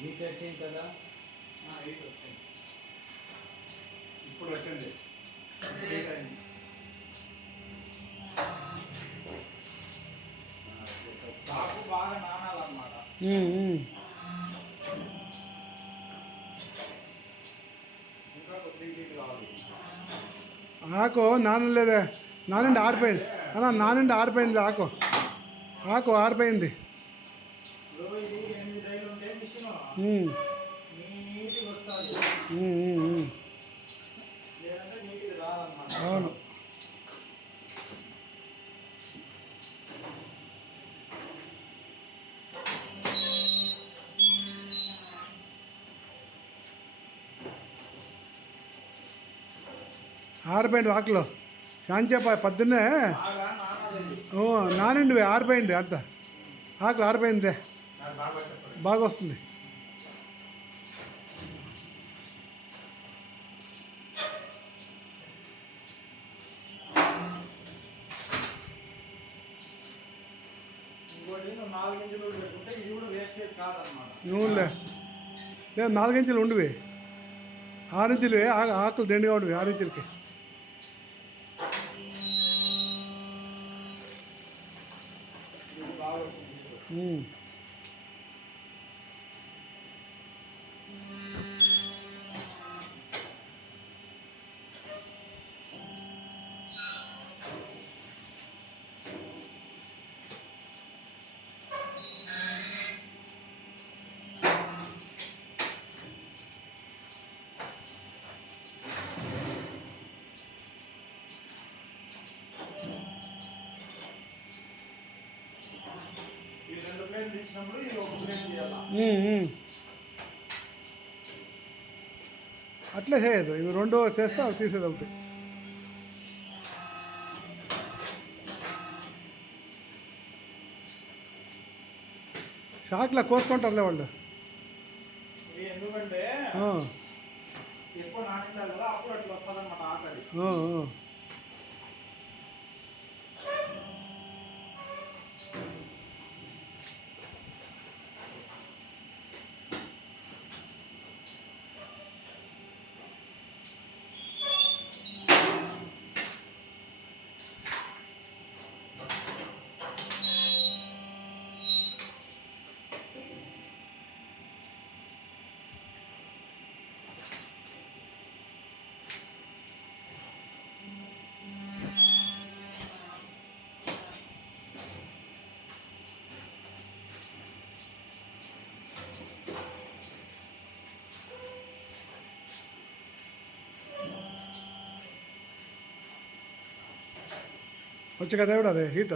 Heat వచ్చింది కదా. Heat వచ్చింది, ఇప్పుడు వచ్చింది, హీట్ అయింది. చాకు బాగా నానాలన్నమాట. ఇంకా కొద్దిగా హీట్ కావాలి. ఆకు నానలేదే, నానండి ఆరిపోయింది అన్న, నానండి ఆరిపోయింది ఆకు, ఆకు ఆరిపోయింది. ఇది 8 రైలు ఉంటే మిషన్ నీట్గా వస్తుంది, లేదంటే నీట్గా రాదన్నమాట. అవును. ఆరిపోయింది ఆకులో శాంచేప పొద్దున్నే నానండి ఆరిపోయింది అంత, ఆకులు ఆరిపోయిందే, బాగా వస్తుంది. నూనెలే లేదు, 4 ఇంచులు ఉండివి, 6 ఇంచులు ఆకులు దండిగా ఉండివి, 6 ఇంచులకి. అట్లే చేయదు, ఇవి 2 చేస్తే అవి తీసేది ఒకటి. షాక్లా కోసుకుంటారులే వాళ్ళు. ఎందుకంటే ఎక్కువ నానింటారు కదా, అప్పుడు అట్లా వస్తుంది అన్నమాట ఆకలి. వచ్చి కదా ఎవడు అదే హీట్.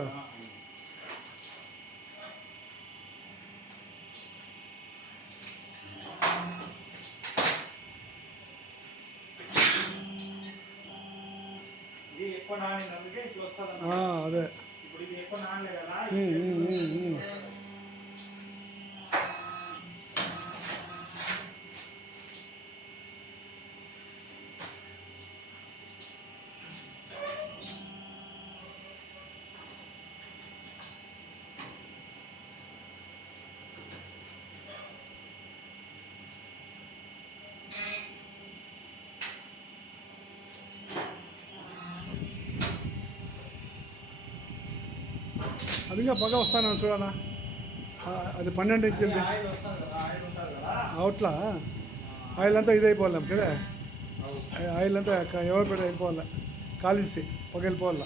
అదే ఇప్పుడు ఇది ఎక్కువ నానలే కదా. అది ఇంకా బాగా వస్తాను చూడనా, అది 12 ఇంచులది అవుట్లా. ఆయిల్ అంతా ఇది అయిపోవాలి కదా, ఆయిల్ అంతా ఎవరు పెట్టి అయిపోవాలి, కాలిసి పొగ వెళ్ళిపోవాల.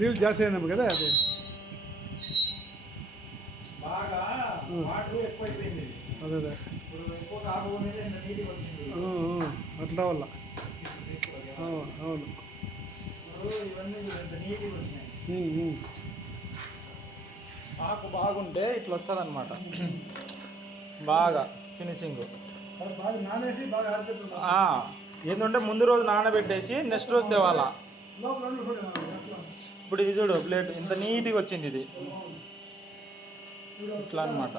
నీళ్ళు జాస్తి అయినాము కదా, అది బాగా వాటర్ ఎక్కువైపోయింది. అదే అదే అట్లా వల్ల అవును. ఆకు బాగుంటే ఇట్లా వస్తుంది అన్నమాట, బాగా ఫినిషింగ్. బాగా నానేసి బాగా ఆరిపోతుంది. ఏంటంటే ముందు రోజు నానబెట్టేసి నెక్స్ట్ రోజు తేవాలా. లోపల అన్నీ కూడా అట్లా. ఇప్పుడు ఇది చూడు ప్లేట్ ఇంత నీట్గా వచ్చింది ఇది ఇట్లా అన్నమాట.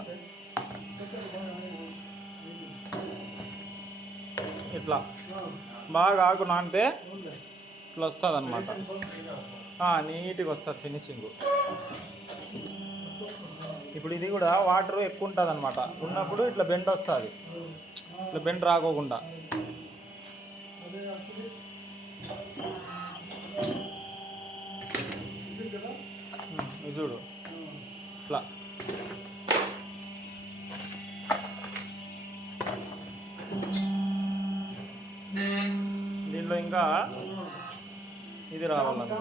ఇట్లా బాగా ఆకు నానితే ఇట్లా వస్తుంది అనమాట. నీట్గా వస్తుంది ఫినిషింగ్. ఇప్పుడు ఇది కూడా వాటర్ ఎక్కువ ఉంటుంది అనమాట. ఉన్నప్పుడు ఇట్లా బెండ్ వస్తుంది, ఇట్లా బెండ్ రాకోకుండా. ఇది చూడు ఇట్లా. దీంట్లో ఇంకా ఇది రావాలన్నమాట.